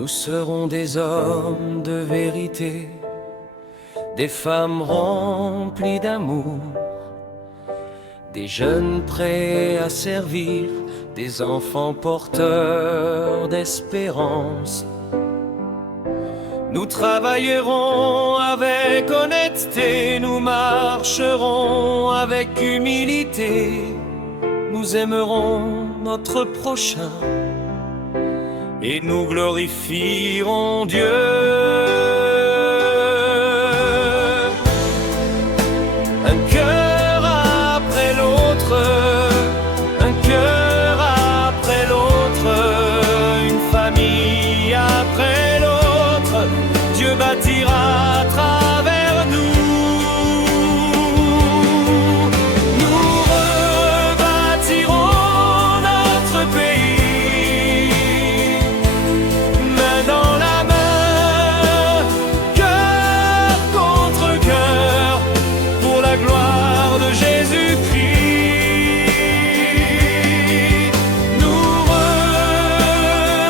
Nous serons des hommes de vérité, des femmes remplies d'amour, des jeunes prêts à servir, des enfants porteurs d'espérance. Nous travaillerons avec honnêteté, nous marcherons avec humilité, nous aimerons notre prochain et nous glorifierons Dieu. Un cœur après l'autre, un cœur après l'autre, une famille après l'autre, Dieu bâtira à travers nous. Nous rebâtirons notre pays, main dans la main, cœur contre cœur, pour la gloire de Jésus-Christ. Nous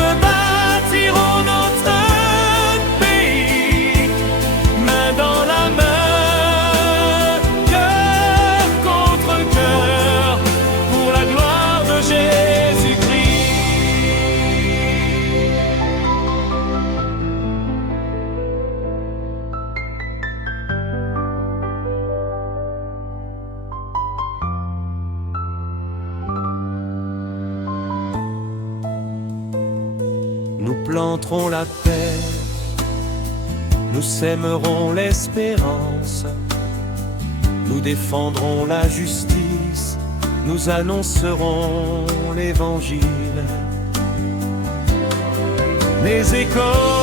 rebâtirons notre pays, main dans la main, cœur contre cœur, pour la gloire de Jésus-Christ. Nous planterons la paix, nous sèmerons l'espérance, nous défendrons la justice, nous annoncerons l'évangile. Les écoles,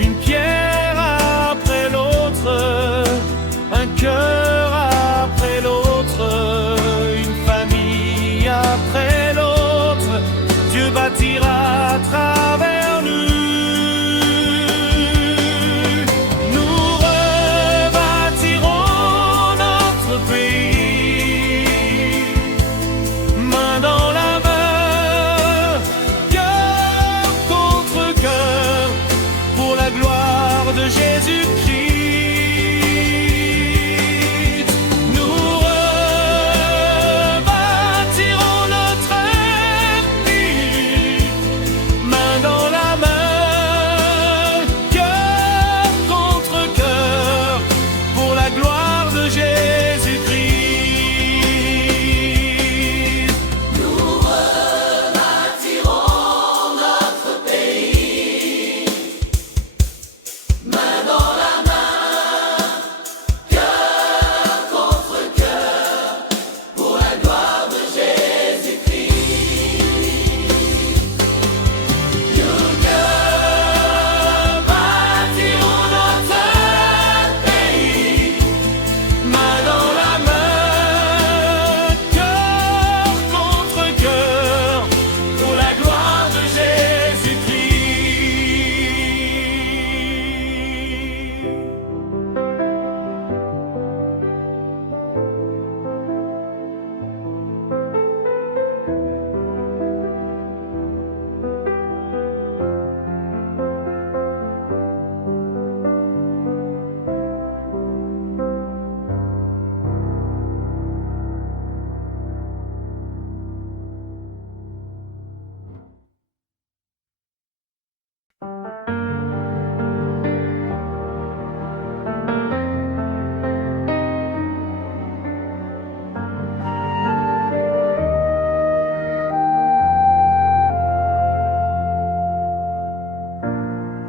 une pierre après l'autre, un cœur après l'autre, une famille après l'autre, Dieu bâtira à travers nous. Nous rebâtirons notre pays, main dans la main, cœur contre cœur, pour la gloire de Jésus-Christ. Nous rebâtirons notre pays, main dans la main, cœur contre cœur, pour la gloire de Jésus-Christ. Nous rebâtirons notre pays, main dans la main, cœur contre cœur, pour la gloire de Jésus-Christ. Nous rebâtirons notre pays, main dans la main, cœur contre cœur, pour la gloire de Jésus-Christ.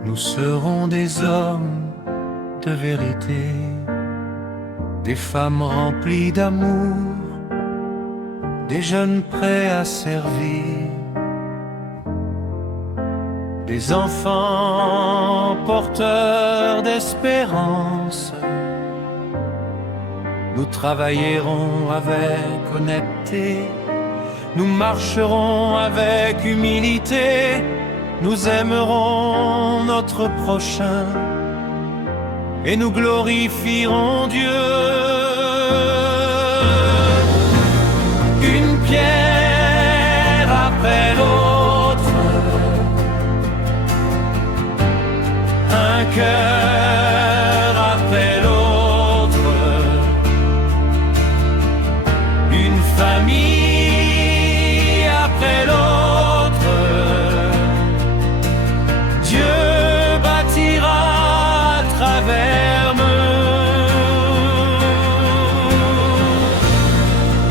Nous serons des hommes de vérité, des femmes remplies d'amour, des jeunes prêts à servir, des enfants porteurs d'espérance. Nous travaillerons avec honnêteté, nous marcherons avec humilité, nous aimerons notre prochain et nous glorifierons Dieu. Une pierre après l'autre, un cœur après l'autre, une famille après l'autre, Dieu bâtira à travers nous.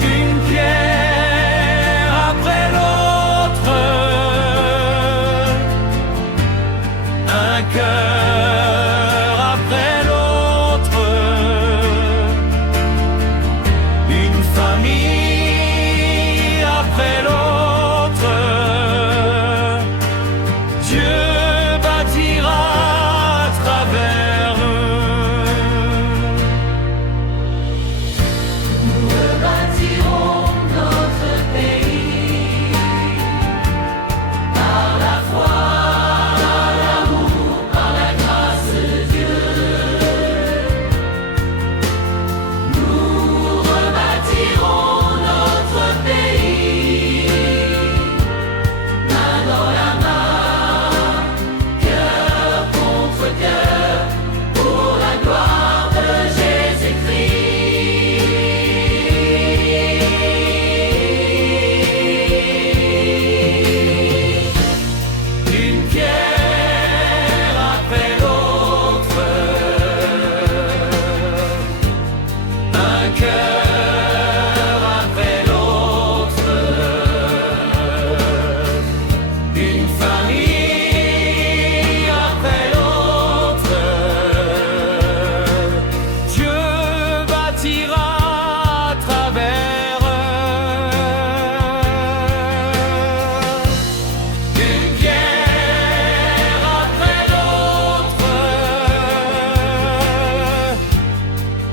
Une pierre après l'autre, un cœur après l'autre, une famille après l'autre, Dieu bâtira à travers nous. Nous rebâtirons notre pays par la foi, l'amour, par la grâce de Dieu. Nous rebâtirons notre pays, main dans la main, cœur contre cœur, pour la gloire de Jésus-Christ. Une pierre après l'autre, un cœur après l'autre, une famille après l'autre, Dieu bâtira à travers une pierre après l'autre,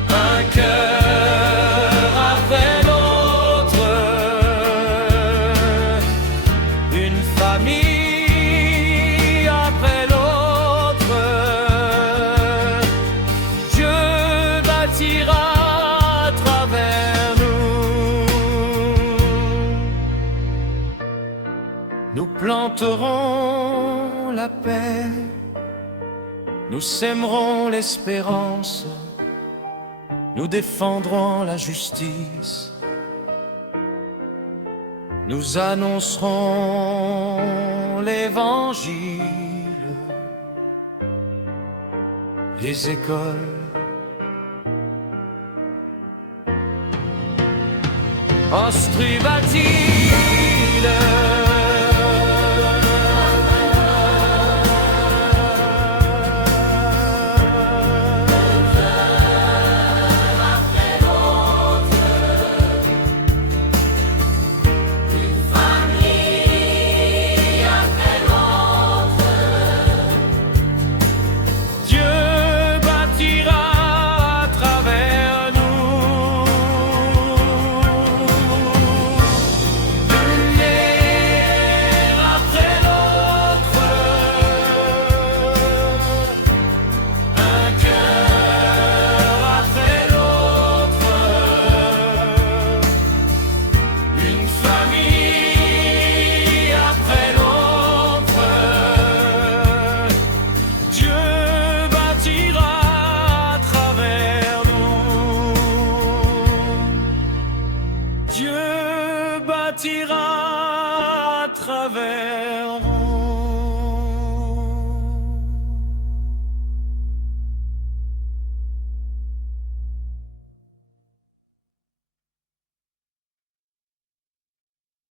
un cœur après l'autre, une famille après l'autre, Dieu bâtira à travers nous. Nous planterons la paix, nous sèmerons l'espérance, nous défendrons la justice, nous annoncerons l'évangile. Les écoles, Ostruvaltile, Dieu bâtira à travers nous. Une ère après l'autre, un cœur après l'autre, une famille